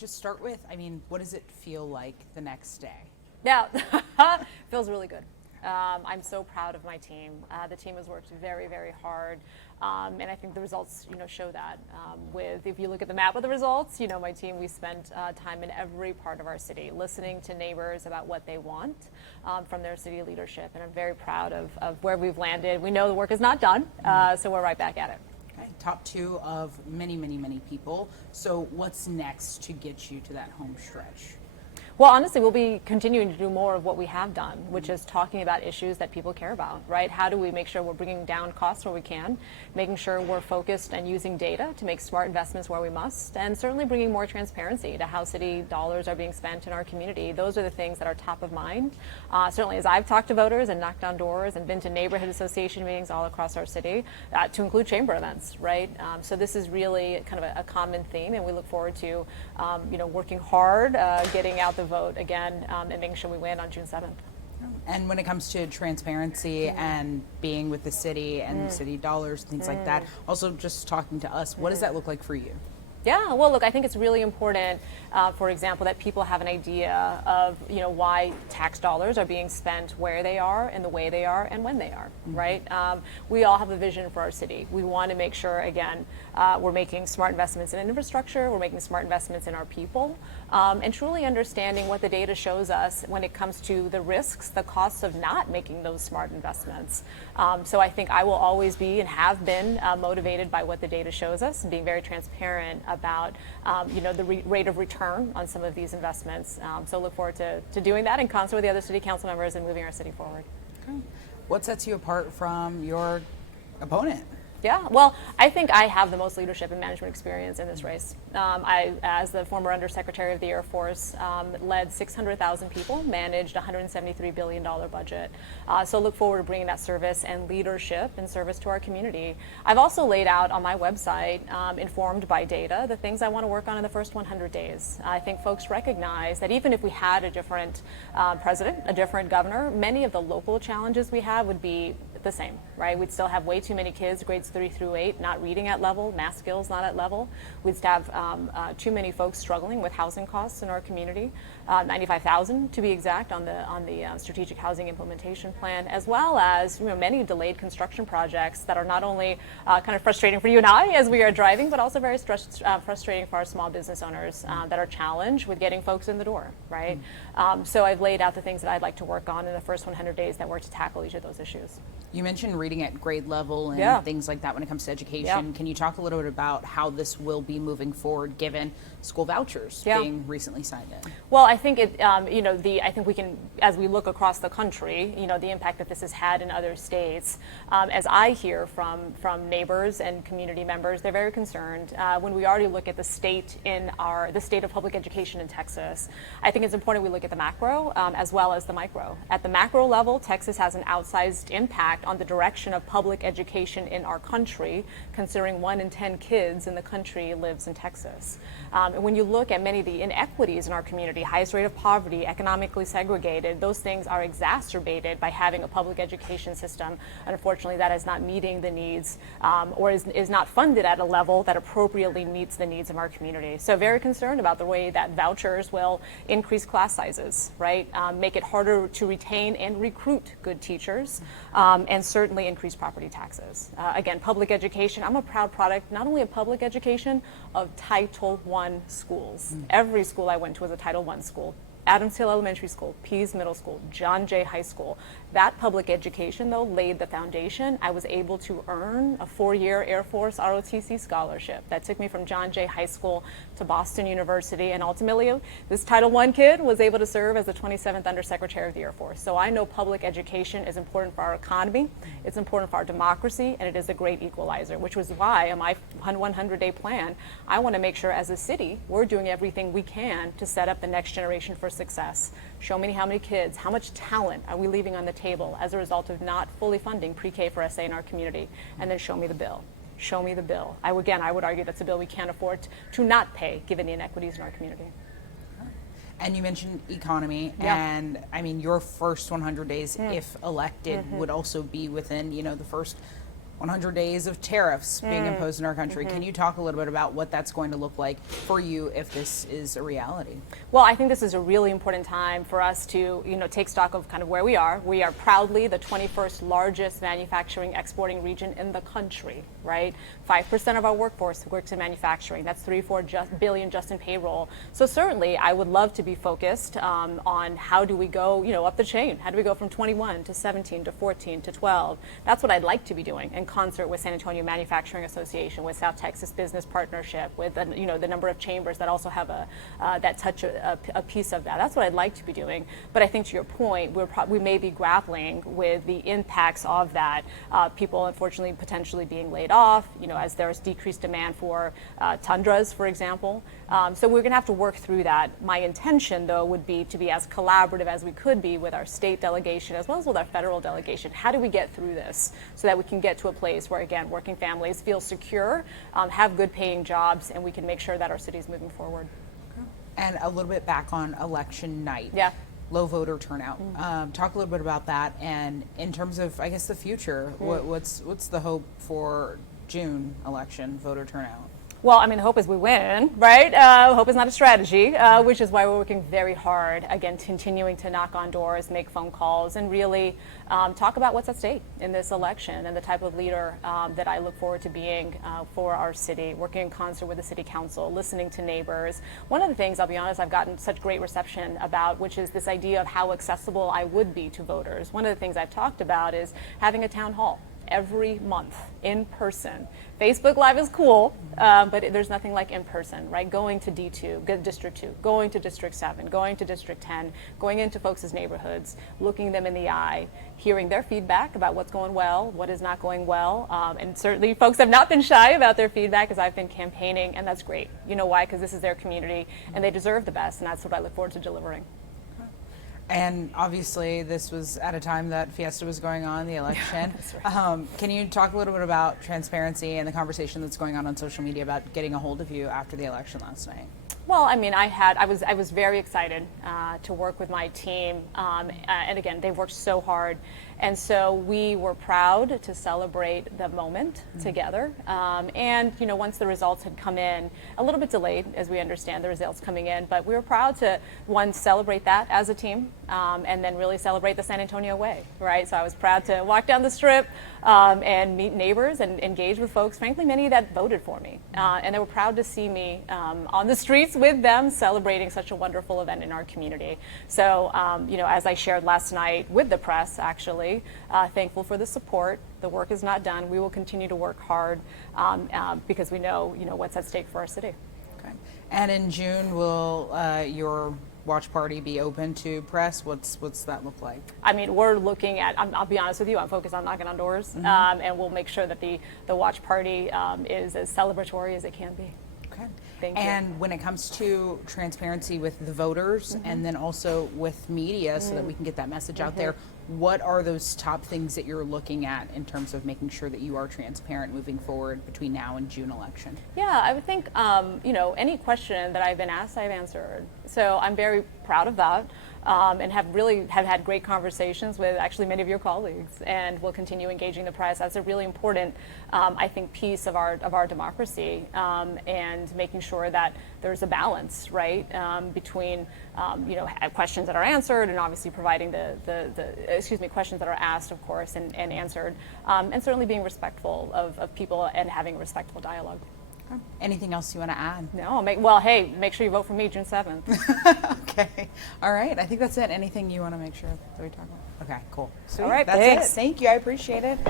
just start with, I mean, what does it feel like the next day? Yeah, feels really good. I'm so proud of my team. The team has worked very, very hard, and I think the results, show that. If you look at the map of the results, my team, we spent time in every part of our city, listening to neighbors about what they want from their city leadership, and I'm very proud of where we've landed. We know the work is not done, so we're right back at it. Okay. Top two of many, many, many people. So what's next to get you to that home stretch? Well, honestly, we'll be continuing to do more of what we have done, which is talking about issues that people care about, right? How do we make sure we're bringing down costs where we can, making sure we're focused and using data to make smart investments where we must, and certainly bringing more transparency to how city dollars are being spent in our community. Those are the things that are top of mind. Certainly, as I've talked to voters and knocked on doors and been to neighborhood association meetings all across our city, to include chamber events, right? So this is really kind of a common theme, and we look forward to, working hard, getting out the vote again, and making sure we win on June 7th. And when it comes to transparency and being with the city and city dollars, things like that, also just talking to us, what does that look like for you? Yeah, well, look, I think it's really important, for example, that people have an idea of, why tax dollars are being spent where they are and the way they are and when they are, right? We all have a vision for our city. We want to make sure, again, we're making smart investments in infrastructure, we're making smart investments in our people, and truly understanding what the data shows us when it comes to the risks, the costs of not making those smart investments. So I think I will always be and have been motivated by what the data shows us and being very transparent about the rate of return on some of these investments. So look forward to doing that in concert with the other city council members and moving our city forward. Okay. What sets you apart from your opponent? Yeah, well, I think I have the most leadership and management experience in this race. I, as the former Undersecretary of the Air Force, led 600,000 people, managed a $173 billion budget. So look forward to bringing that service and leadership and service to our community. I've also laid out on my website, informed by data, the things I want to work on in the first 100 days. I think folks recognize that even if we had a different president, a different governor, many of the local challenges we have would be the same, right? We'd still have way too many kids, grades 3 through 8, not reading at level, math skills not at level. We'd have too many folks struggling with housing costs in our community, 95,000 to be exact on the strategic housing implementation plan, as well as many delayed construction projects that are not only kind of frustrating for you and I as we are driving, but also very frustrating for our small business owners that are challenged with getting folks in the door, right? So I've laid out the things that I'd like to work on in the first 100 days that were to tackle each of those issues. You mentioned reading at grade level and things like that when it comes to education. Yeah. Can you talk a little bit about how this will be moving forward given school vouchers being recently signed in? Well, I think I think we can, as we look across the country, the impact that this has had in other states. As I hear from neighbors and community members, they're very concerned. When we already look at the state of public education in Texas, I think it's important we look at the macro as well as the micro. At the macro level, Texas has an outsized impact on the direction of public education in our country, considering 1 in 10 kids in the country lives in Texas. And when you look at many of the inequities in our community, highest rate of poverty, economically segregated, those things are exacerbated by having a public education system. And unfortunately, that is not meeting the needs or is not funded at a level that appropriately meets the needs of our community. So very concerned about the way that vouchers will increase class sizes, right? Make it harder to retain and recruit good teachers, and certainly increase property taxes. Again, public education, I'm a proud product, not only of public education, of Title I schools. Every school I went to was a Title I school. Adams Hill Elementary School, Pease Middle School, John Jay High School. That public education, though, laid the foundation. I was able to earn a 4-year Air Force ROTC scholarship. That took me from John Jay High School to Boston University, and ultimately, this Title I kid was able to serve as the 27th Undersecretary of the Air Force. So I know public education is important for our economy, it's important for our democracy, and it is a great equalizer, which was why on my 100-day plan, I want to make sure as a city, we're doing everything we can to set up the next generation for success. Show me how many kids, how much talent are we leaving on the table as a result of not fully funding pre-K for SA in our community, and then show me the bill. Show me the bill. I would argue that's a bill we can't afford to not pay given the inequities in our community. And you mentioned economy, and I mean, your first 100 days, if elected, would also be within, the first 100 days of tariffs being imposed in our country. Can you talk a little bit about what that's going to look like for you if this is a reality? Well, I think this is a really important time for us to, take stock of kind of where we are. We are proudly the 21st largest manufacturing exporting region in the country, right? 5% of our workforce works in manufacturing. That's $3-4 billion just in payroll. So certainly, I would love to be focused on how do we go, up the chain? How do we go from 21 to 17 to 14 to 12? That's what I'd like to be doing in concert with San Antonio Manufacturing Association, with South Texas Business Partnership, with the number of chambers that also have that touch a piece of that. That's what I'd like to be doing. But I think to your point, we may be grappling with the impacts of that. People, unfortunately, potentially being laid off, as there's decreased demand for tundras, for example. So we're going to have to work through that. My intention, though, would be to be as collaborative as we could be with our state delegation as well as with our federal delegation. How do we get through this so that we can get to a place where, again, working families feel secure, have good paying jobs, and we can make sure that our city is moving forward. And a little bit back on election night. Yeah. Low voter turnout. Talk a little bit about that, and in terms of, I guess, the future, what's the hope for June election voter turnout? Well, I mean, the hope is we win, right? Hope is not a strategy, which is why we're working very hard, again, continuing to knock on doors, make phone calls, and really talk about what's at stake in this election and the type of leader that I look forward to being for our city, working in concert with the city council, listening to neighbors. One of the things, I'll be honest, I've gotten such great reception about, which is this idea of how accessible I would be to voters. One of the things I've talked about is having a town hall every month in person. Facebook Live is cool, but there's nothing like in person, right? Going to D2, District 2, going to District 7, going to District 10, going into folks' neighborhoods, looking them in the eye, hearing their feedback about what's going well, what is not going well. And certainly folks have not been shy about their feedback as I've been campaigning, and that's great. You know why? Because this is their community, and they deserve the best, and that's what I look forward to delivering. And obviously, this was at a time that Fiesta was going on, the election. That's right. Can you talk a little bit about transparency and the conversation that's going on social media about getting a hold of you after the election last night? Well, I mean, I was very excited to work with my team, and again, they've worked so hard, and so we were proud to celebrate the moment together. And once the results had come in, a little bit delayed, as we understand the results coming in, but we were proud to celebrate that as a team, and then really celebrate the San Antonio way, right? So I was proud to walk down the strip and meet neighbors and engage with folks, frankly, many that voted for me, and they were proud to see me on the streets with them celebrating such a wonderful event in our community. So, as I shared last night with the press, actually, thankful for the support. The work is not done. We will continue to work hard because we know, what's at stake for our city. Okay. And in June, will your watch party be open to press? What's that look like? I mean, we're looking at, I'll be honest with you, I'm focused on knocking on doors, and we'll make sure that the watch party is as celebratory as it can be. Okay. Thank you. And when it comes to transparency with the voters and then also with media so that we can get that message out there, what are those top things that you're looking at in terms of making sure that you are transparent moving forward between now and June election? Yeah, I would think, any question that I've been asked, I've answered. So I'm very proud of that. And have had great conversations with actually many of your colleagues, and will continue engaging the press. That's a really important, I think, piece of our democracy, and making sure that there's a balance, right, between questions that are answered and obviously providing the questions that are asked, of course, and answered, and certainly being respectful of people and having a respectful dialogue. Anything else you want to add? No. Hey, make sure you vote for me June 7th. Okay. All right. I think that's it. Anything you want to make sure that we talk about? Okay, cool. Sweet. All right, that's thanks. it. Thank you. I appreciate it.